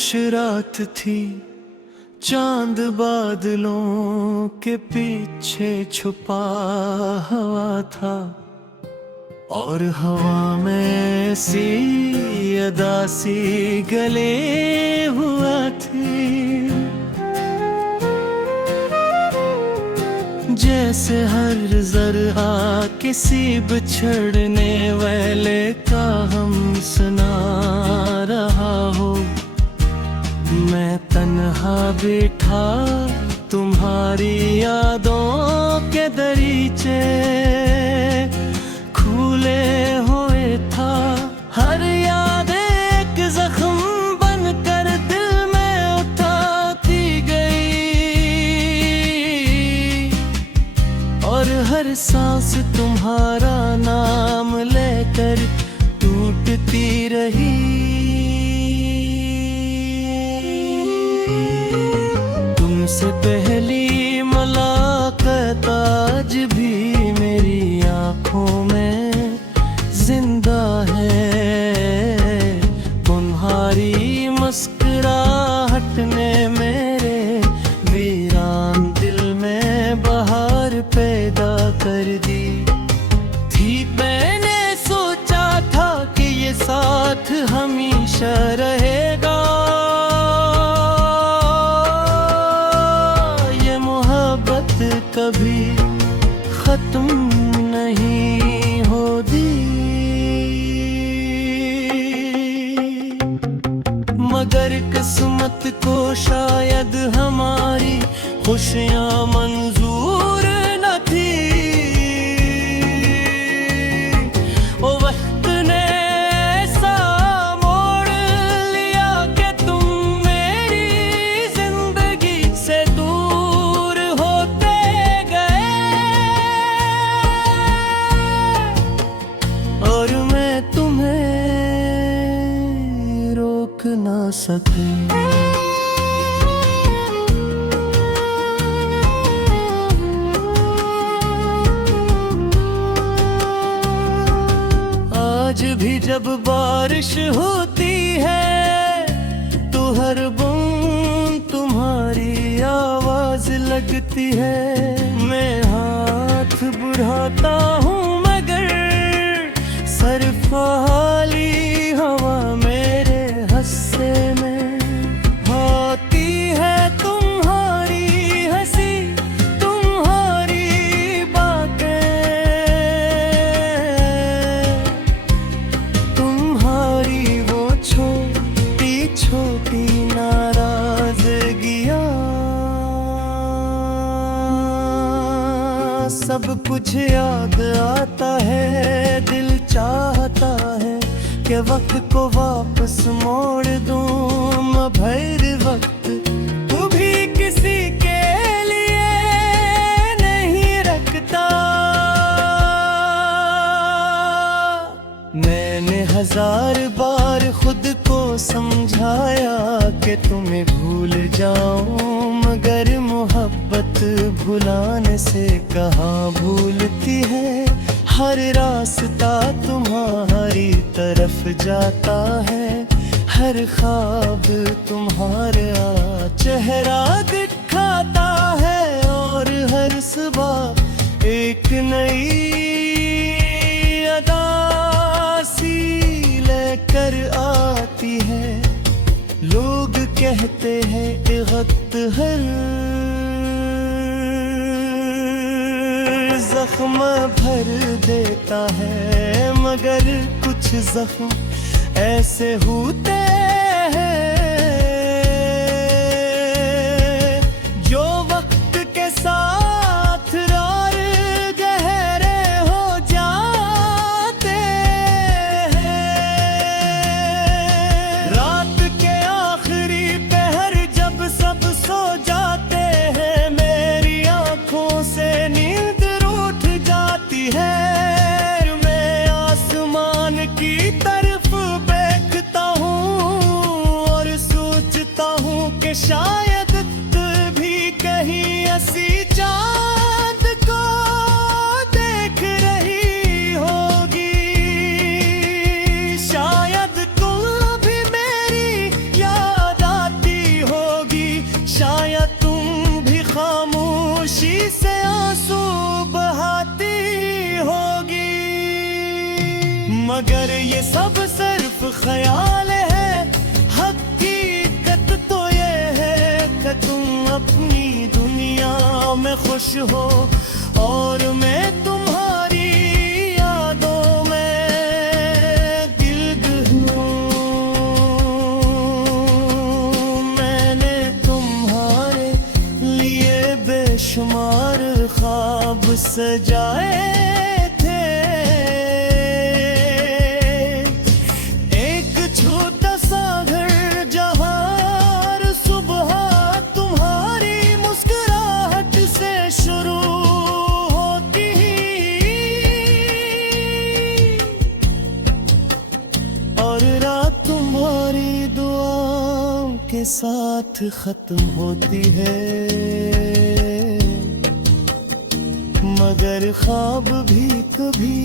खामोश रात थी, चांद बादलों के पीछे छुपा हुआ था, और हवा में सी अदा सी गले हुआ थी। जैसे हर जरा किसी बिछड़ने वाले का हम सुना रहा हो। मैं तन्हा बैठा तुम्हारी यादों के दरीचे खुले हुए था। हर याद एक जख्म बनकर दिल में उठाती गई, और हर सांस तुम्हारा नाम लेकर टूटती रही। तुमसे पहली मुलाकात आज भी मेरी आँखों में जिंदा है। तुम्हारी मुस्कुराहट ने मेरे वीरान दिल में बहार पैदा कर दी थी। मैंने सोचा था कि ये साथ हमेशा रहेगा, ये मोहब्बत कभी खत्म नहीं होती। मगर किस्मत को शायद हमारी खुशियां मंजूर न थी। ओ वक्त ने ऐसा मोड़ लिया कि तुम मेरी जिंदगी से दूर होते गए, और मैं तुम्हें रोक ना सके। आज भी जब बारिश होती है तो हर बूंद तुम्हारी आवाज लगती है। मैं हाथ बढ़ाता हूँ मगर सरफाली हवा मेरे हस्से में होती है। तुम्हारी हंसी तुम्हारी बातें, तुम्हारी वो छोटी छोटी नाराजगियाँ, सब कुछ याद आता है। दिल चाहता है कि वक्त को वापस मोड़ दूं, मगर वक्त तू भी किसी के लिए नहीं रखता। मैंने 1000 बार खुद को समझाया कि तुम्हें भूल जाऊं, मगर मोहब्बत भुलाने से कहाँ भूलती है। हर रास्ता तुम्हारी तरफ जाता है, हर ख्वाब तुम्हारा चेहरा दिखाता है, और हर सुबह एक नई अदा सी लेकर आती है। लोग कहते हैं कि वक्त हर जख्म भर देता है, मगर कुछ जख्म ऐसे होते हैं जो वक्त के साथ और गहरे हो जाते हैं। रात के आखिरी पहर जब सब सो जाते हैं, मेरी आंखों से नींद है। मैं आसमान की तरफ देखता हूँ, ये सब सिर्फ ख्याल है, हकीकत तो ये है कि तुम अपनी दुनिया में खुश हो और मैं तुम्हारी यादों में गिरगिट हूँ। मैंने तुम्हारे लिए बेशुमार ख्वाब सजाए थे, एक छोटा सा घर जहाँ हर सुबह तुम्हारी मुस्कुराहट से शुरू होती, और रात तुम्हारी दुआओं के साथ खत्म होती है। मगर ख्वाब भी कभी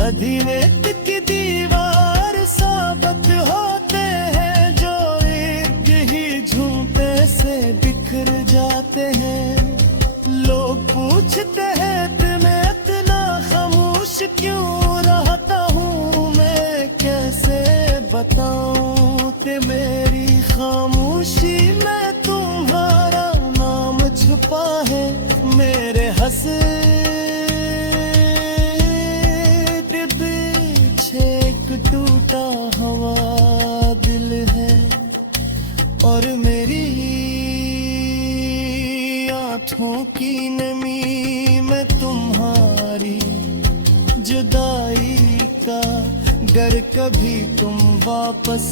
अधीनत की दीवार साबित होते हैं, जो एक ही झूठे से बिखर जाते हैं। लोग पूछते हैं तुम्हें इतना खामोश क्यों रहता हूँ, मैं कैसे बताऊँ कि मेरी खामोशी में तुम्हारा नाम छुपा है। मेरे हंसते पीछे एक टूटा हुआ दिल है, और मेरी आँखों की नमी में तुम्हारी जुदाई का डर, कभी तुम वापस